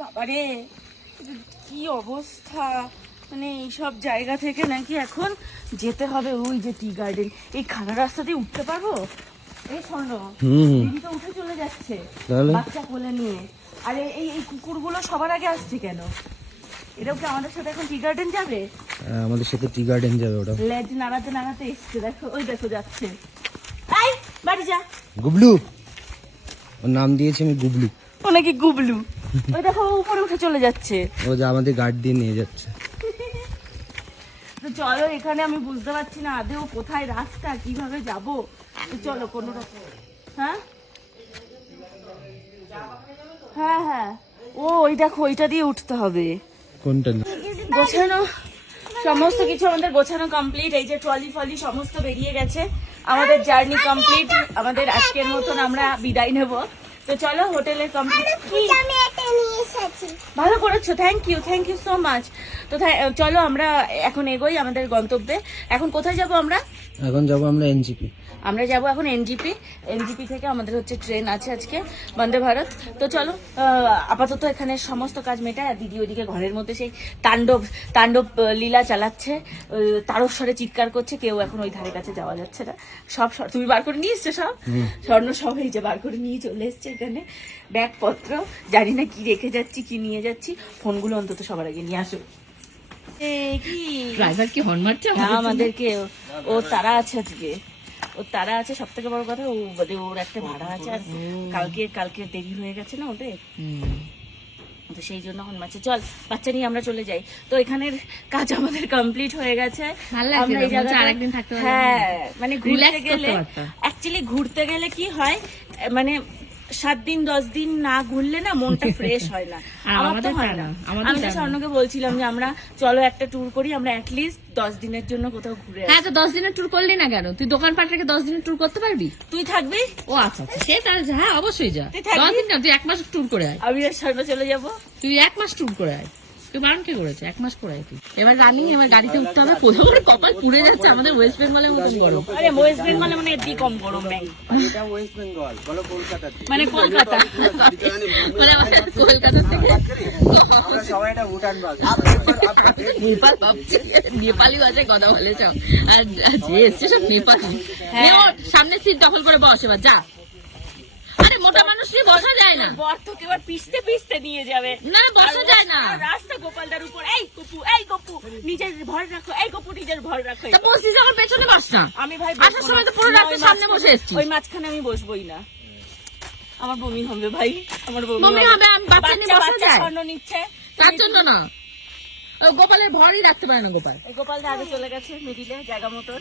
বাবারে কি অবস্থা, মানে এইসব জায়গা থেকে নাকি এখন যেতে হবে ওই যে টি গার্ডেন। এই খানা রাস্তা দিয়ে উঠতে পারবো? এই শোনো, দিদি তো উঠে চলে যাচ্ছে বাচ্চা কোলে নিয়ে। আরে এই এই কুকুরগুলো সবার আগে আসছে কেন? এটাও কি আমাদের সাথে এখন টি গার্ডেন যাবে? আমাদের সাথে টি গার্ডেন যাবে ওটা। লেজ নাড়াতে নাড়াতে এসছে, দেখো ওই দেখো যাচ্ছে। এই বাড়ি যা। গুবলু, ওর নাম দিয়েছি আমি গুবলু। ও নাকি গুবলু। ওই দেখো উপরে উঠে চলে যাচ্ছে। ও যে আমাদের গার্ড দিয়ে নিয়ে যাচ্ছে। তো চলো, এখানে আমি বুঝতে পারছি না আদেও কোথায় রাস্তা, কিভাবে যাব। তো চলো কোনো রকম। হ্যাঁ হ্যাঁ হ্যাঁ, ও ওই দেখো ওইটা দিয়ে উঠতে হবে। কোনটা? গোছানো সমস্ত কিছু আমাদের গোছানো কমপ্লিট। এই যে ট্রলি ফলি সমস্ত বেরিয়ে গেছে, আমাদের জার্নি কমপ্লিট। আমাদের আজকের মতন আমরা বিদায় নেব। তো চলো হোটেলে কমপ্লিট। ভালো করেছো, থ্যাংক ইউ সো মাচ। তো চলো আমরা এখন এগোই আমাদের গন্তব্যে। এখন কোথায় যাব আমরা? এখন যাবো আমরা এনজিপি। আমরা যাব এখন এনজিপি। এনজিপি থেকে আমাদের হচ্ছে ট্রেন আছে আজকে, বন্দে ভারত। তো চলো আপাতত এখানে সমস্ত কাজ মেটায়। আর দিদি ওইদিকে ঘরের মধ্যে সেই তাণ্ডব তাণ্ডব লীলা চালাচ্ছে, তারস্বরে চিৎকার করছে। কেউ এখন ওই ধারে কাছে যাওয়া যাচ্ছে না। সব তুমি বার করে নিয়ে এসছো সব? স্বর্ণ সব এই যে বার করে নিয়ে চলে এসছে এখানে। ব্যাগপত্র জানি না কি রেখে যাচ্ছি কি নিয়ে যাচ্ছি। ফোনগুলো অন্তত সবার আগে নিয়ে আসো। কি ড্রাইভার কি হর্ন মারছে আমাদেরকে? ও তারা আছে আজকে, ও তারা আছে। সব থেকে বড় কথা ও মানে ওর একটা ভাড়া আছে। আর কালকে দেরি হয়ে গেছে না ওদের, তো সেই জন্য হনমাছে। চল বাচ্চা নিয়ে আমরা চলে যাই। তো এখানের কাজ আমাদের কমপ্লিট হয়ে গেছে। আমরা এই জায়গাটা হ্যাঁ মানে ঘুরতে গেলে, অ্যাকচুয়ালি ঘুরতে গেলে কি হয়, মানে 7 দিন 10 দিন না ঘুরলে না মনটা ফ্রেশ হয় না। আমার তো হয় না। আমি তো স্বর্ণকে বলছিলাম যে আমরা চলো একটা ট্যুর করি, আমরা অ্যাটলিস্ট 10 দিনের জন্য কোথাও ঘুরে। হ্যাঁ, তো 10 দিনের ট্যুর করলি না কেন? তুই দোকানপাট রেখে 10 দিনের ট্যুর করতে পারবি? তুই থাকবি? ও আচ্ছা, সে তার হ্যাঁ অবশ্যই যা। তুই থাকবি? 10 দিন না, তুই 1 মাস ট্যুর করে আয়। আমি আর স্বর্ণ চলে যাবো। তুই 1 মাস ট্যুর করে আয়। তুই বারণ কে করেছে? 1 মাস করে আয় তুই। এবার রানিং, এবার গাড়িতে উঠতে হবে। কোথাও করে কপাল পুড়ে যাচ্ছে আমাদের ওয়েস্ট বেঙ্গলের মতন গরম। আরে ওয়েস্ট বেঙ্গলে মানে এর কম গরম নেই, এটা ওয়েস্ট বেঙ্গল, বলো কলকাতা। মানে কলকাতা। মানে আমাদের কলকাতা থেকে আমরা সবাই এটা ভুটান ভাষা। নেপাল ভাবছি, নেপালি ভাষায় কথা বলে সব। আর যে এসছে সব নেপালি। নে ওর সামনে সিট দখল করে বস এবার, যা। আরে মোটা মানুষ নিয়ে বসা যায় না। বর্তকে এবার পিছতে পিছতে নিয়ে যাবে। না বসা যায় না। রাস্তা গোপালদার উপর। এই গপু নিজের ভর রাখো। এই গপু নিজের ভর রাখো। তা বসিস আমার পেছনে বস না। আমি ভাই আসার সময় তো পুরো রাস্তার সামনে বসে এসেছি। ওই মাঝখানে আমি বসবোই না, আমার বমি হবে ভাই, আমার বমি হবে। আমি বাচ্চা নিয়ে বসা যায়? স্বর্ণ নিচ্ছে তার জন্য না, গোপালের ভরই রাখতে পারে না গোপাল। এই গোপালদা আগে চলে গেছে মিডিলে জায়গা মতন।